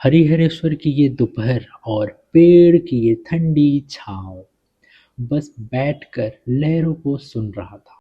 हरिहरेश्वर की ये दोपहर और पेड़ की ये ठंडी छाँव, बस बैठकर लहरों को सुन रहा था।